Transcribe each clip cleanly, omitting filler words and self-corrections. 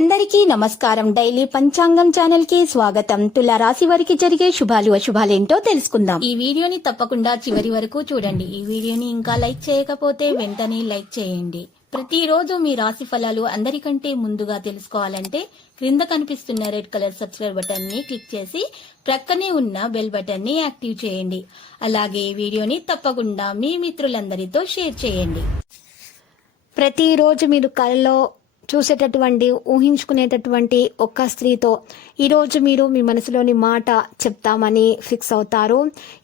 అందరికీ నమస్కారం. డైలీ పంచాంగం ఛానల్ కి స్వాగతం. తుల రాశి వారికి జరిగే శుభాలు అశుభాలేంటో తెలుసుకుందాం. ఈ వీడియోని తప్పకుండా చివరి వరకు చూడండి. ఈ వీడియోని ఇంకా లైక్ చేయకపోతే వెంటనే లైక్ చేయండి. ప్రతిరోజు మీ రాశి ఫలాలు అందరికంటే ముందుగా తెలుసుకోవాలంటే క్రింద కనిపిస్తున్న రెడ్ కలర్ సబ్స్క్రైబ్ బటన్ ని క్లిక్ చేసి ప్రక్కనే ఉన్న బెల్ బటన్ ని యాక్టివ్ చేయండి. అలాగే వీడియోని తప్పకుండా మీ మిత్రులందరితో షేర్ చేయండి. ప్రతిరోజు మీరు కలలో చూసేటటువంటి ఊహించుకునేటటువంటి ఒక్క స్త్రీతో ఈరోజు మీరు మీ మనసులోని మాట చెప్తామని ఫిక్స్ అవుతారు.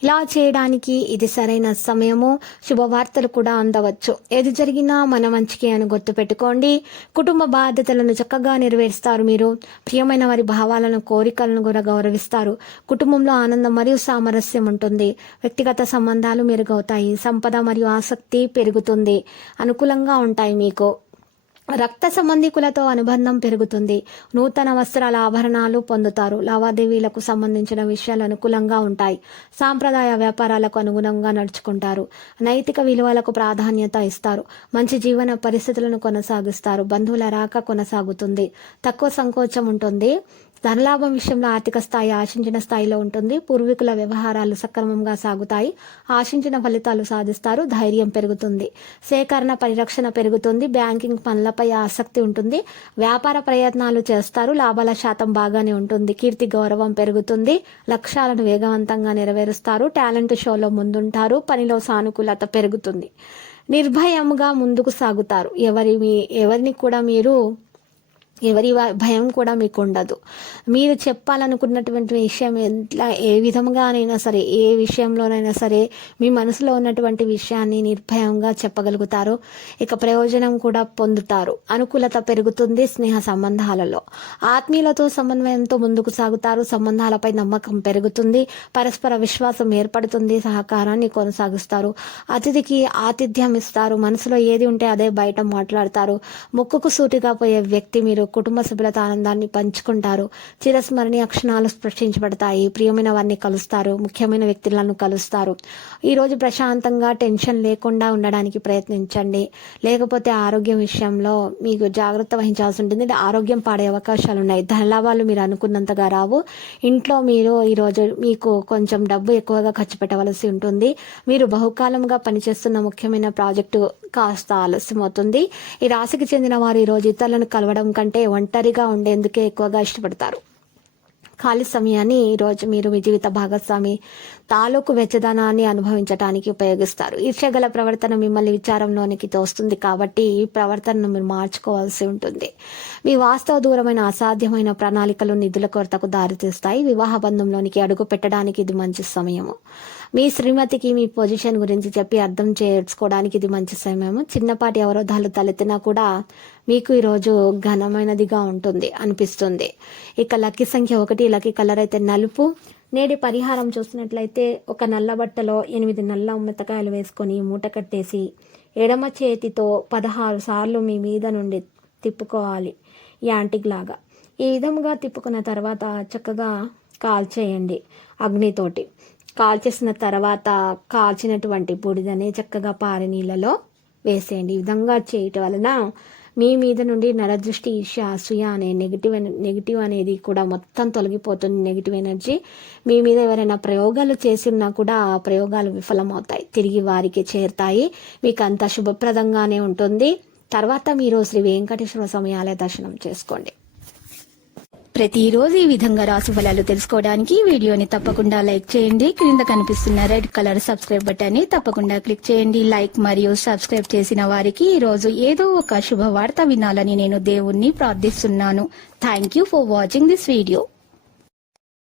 ఇలా చేయడానికి ఇది సరైన సమయము. శుభవార్తలు కూడా అందవచ్చు. ఏది జరిగినా మన మంచికి అని గుర్తుపెట్టుకోండి. కుటుంబ బాధ్యతలను చక్కగా నెరవేరుస్తారు. మీరు ప్రియమైన వారి భావాలను కోరికలను కూడా గౌరవిస్తారు. కుటుంబంలో ఆనందం మరియు సామరస్యం ఉంటుంది. వ్యక్తిగత సంబంధాలు మెరుగవుతాయి. సంపద మరియు ఆసక్తి పెరుగుతుంది. అనుకూలంగా ఉంటాయి. మీకు రక్త సంబంధికులతో అనుబంధం పెరుగుతుంది. నూతన వస్త్రాల ఆభరణాలు పొందుతారు. లావాదేవీలకు సంబంధించిన విషయాలు అనుకూలంగా ఉంటాయి. సాంప్రదాయ వ్యాపారాలకు అనుగుణంగా నడుచుకుంటారు. నైతిక విలువలకు ప్రాధాన్యత ఇస్తారు. మంచి జీవన పరిస్థితులను కొనసాగిస్తారు. బంధువుల రాక కొనసాగుతుంది. తక్కువ సంకోచం ఉంటుంది. ధనలాభం విషయంలో ఆర్థిక స్థాయి ఆశించిన స్థాయిలో ఉంటుంది. పూర్వీకుల వ్యవహారాలు సక్రమంగా సాగుతాయి. ఆశించిన ఫలితాలు సాధిస్తారు. ధైర్యం పెరుగుతుంది. సేకరణ పరిరక్షణ పెరుగుతుంది. బ్యాంకింగ్ పనులపై ఆసక్తి ఉంటుంది. వ్యాపార ప్రయత్నాలు చేస్తారు. లాభాల శాతం బాగానే ఉంటుంది. కీర్తి గౌరవం పెరుగుతుంది. లక్ష్యాలను వేగవంతంగా నెరవేరుస్తారు. టాలెంట్ షోలో ముందుంటారు. పనిలో సానుకూలత పెరుగుతుంది. నిర్భయంగా ముందుకు సాగుతారు. ఎవరిని కూడా మీరు ఎవరి భయం కూడా మీకు ఉండదు. మీరు చెప్పాలనుకున్నటువంటి విషయం ఏ విధంగానైనా సరే, ఏ విషయంలోనైనా సరే మీ మనసులో ఉన్నటువంటి విషయాన్ని నిర్భయంగా చెప్పగలుగుతారు. ఇక ప్రయోజనం కూడా పొందుతారు. అనుకూలత పెరుగుతుంది. స్నేహ సంబంధాలలో ఆత్మీయులతో సమన్వయంతో ముందుకు సాగుతారు. సంబంధాలపై నమ్మకం పెరుగుతుంది. పరస్పర విశ్వాసం ఏర్పడుతుంది. సహకారాన్ని కొనసాగిస్తారు. అతిథికి ఆతిథ్యం ఇస్తారు. మనసులో ఏది ఉంటే అదే బయట మాట్లాడతారు. ముక్కుకు సూటిగా పోయే వ్యక్తి మీరు. కుటుంబ సభ్యులతో ఆనందాన్ని పంచుకుంటారు. చిరస్మరణీయ క్షణాలు స్పృశించబడతాయి. ప్రియమైన వారిని కలుస్తారు. ముఖ్యమైన వ్యక్తులను కలుస్తారు. ఈరోజు ప్రశాంతంగా టెన్షన్ లేకుండా ఉండడానికి ప్రయత్నించండి. లేకపోతే ఆరోగ్యం విషయంలో మీకు జాగ్రత్త వహించాల్సి ఉంటుంది. ఆరోగ్యం పాడే అవకాశాలు ఉన్నాయి. ధనలాభాలు మీరు అనుకున్నంతగా రావు. ఇంట్లో మీరు ఈరోజు మీకు కొంచెం డబ్బు ఎక్కువగా ఖర్చు పెట్టవలసి ఉంటుంది. మీరు బహుకాలంగా పనిచేస్తున్న ముఖ్యమైన ప్రాజెక్టు కాస్త ఆలస్యం అవుతుంది. ఈ రాశికి చెందిన వారు ఈరోజు ఇతరులను కలవడం కంటే ఒంటరిగా ఉండేందుకే ఎక్కువగా ఇష్టపడతారు. ఖాళీ సమయాన్ని ఈరోజు మీరు మీ జీవిత భాగస్వామి తాలూకు వెచ్చదనాన్ని అనుభవించడానికి ఉపయోగిస్తారు. ఈర్ష్యగల ప్రవర్తన మిమ్మల్ని విచారంలోనికి తోస్తుంది. కాబట్టి ఈ ప్రవర్తనను మీరు మార్చుకోవాల్సి ఉంటుంది. మీ వాస్తవ దూరమైన అసాధ్యమైన ప్రణాళికలు నిధుల కొరతకు దారితీస్తాయి. వివాహ బంధంలోనికి అడుగు పెట్టడానికి ఇది మంచి సమయము. మీ శ్రీమతికి మీ పొజిషన్ గురించి చెప్పి అర్థం చేసుకోవడానికి ఇది మంచి సమయము. చిన్నపాటి అవరోధాలు తలెత్తినా కూడా మీకు ఈరోజు ఘనమైనదిగా ఉంటుంది అనిపిస్తుంది. ఇక లక్కీ సంఖ్య 1. లక్కీ కలర్ అయితే నలుపు. నేటి పరిహారం చూసినట్లయితే ఒక నల్ల బట్టలో 8 నల్ల మెత్తకాయలు వేసుకొని మూట కట్టేసి ఎడమ చేతితో 16 సార్లు మీ మీద నుండి తిప్పుకోవాలి, యాంటిక్ లాగా. ఈ విధంగా తిప్పుకున్న తర్వాత చక్కగా కాల్చేయండి అగ్నితోటి. కాల్చేసిన తర్వాత కాల్చినటువంటి బూడిదని చక్కగా పారే నీళ్ళలో వేసేయండి. ఈ విధంగా చేయటం వలన మీ మీద నుండి నరదృష్టి, ఈర్ష్య, అసూయ అనే నెగిటివ్ అనేది కూడా మొత్తం తొలగిపోతుంది. నెగిటివ్ ఎనర్జీ మీ మీద ఎవరైనా ప్రయోగాలు చేసినా కూడా ఆ ప్రయోగాలు విఫలమవుతాయి. తిరిగి వారికి చేరుతాయి. మీకు అంత శుభప్రదంగానే ఉంటుంది. తర్వాత మీరు శ్రీ వెంకటేశ్వర స్వామి ఆలయ దర్శనం చేసుకోండి. ప్రతిరోజు ఈ విధంగా రాశి ఫలాలు తెలుసుకోవడానికి వీడియోని తప్పకుండా లైక్ చేయండి. క్రింద కనిపిస్తున్న రెడ్ కలర్ సబ్స్క్రైబ్ బటన్ ని తప్పకుండా క్లిక్ చేయండి. లైక్ మరియు సబ్స్క్రైబ్ చేసిన వారికి ఈ రోజు ఏదో ఒక శుభవార్త వినాలని నేను దేవుణ్ణి ప్రార్థిస్తున్నాను. Thank you for watching this video.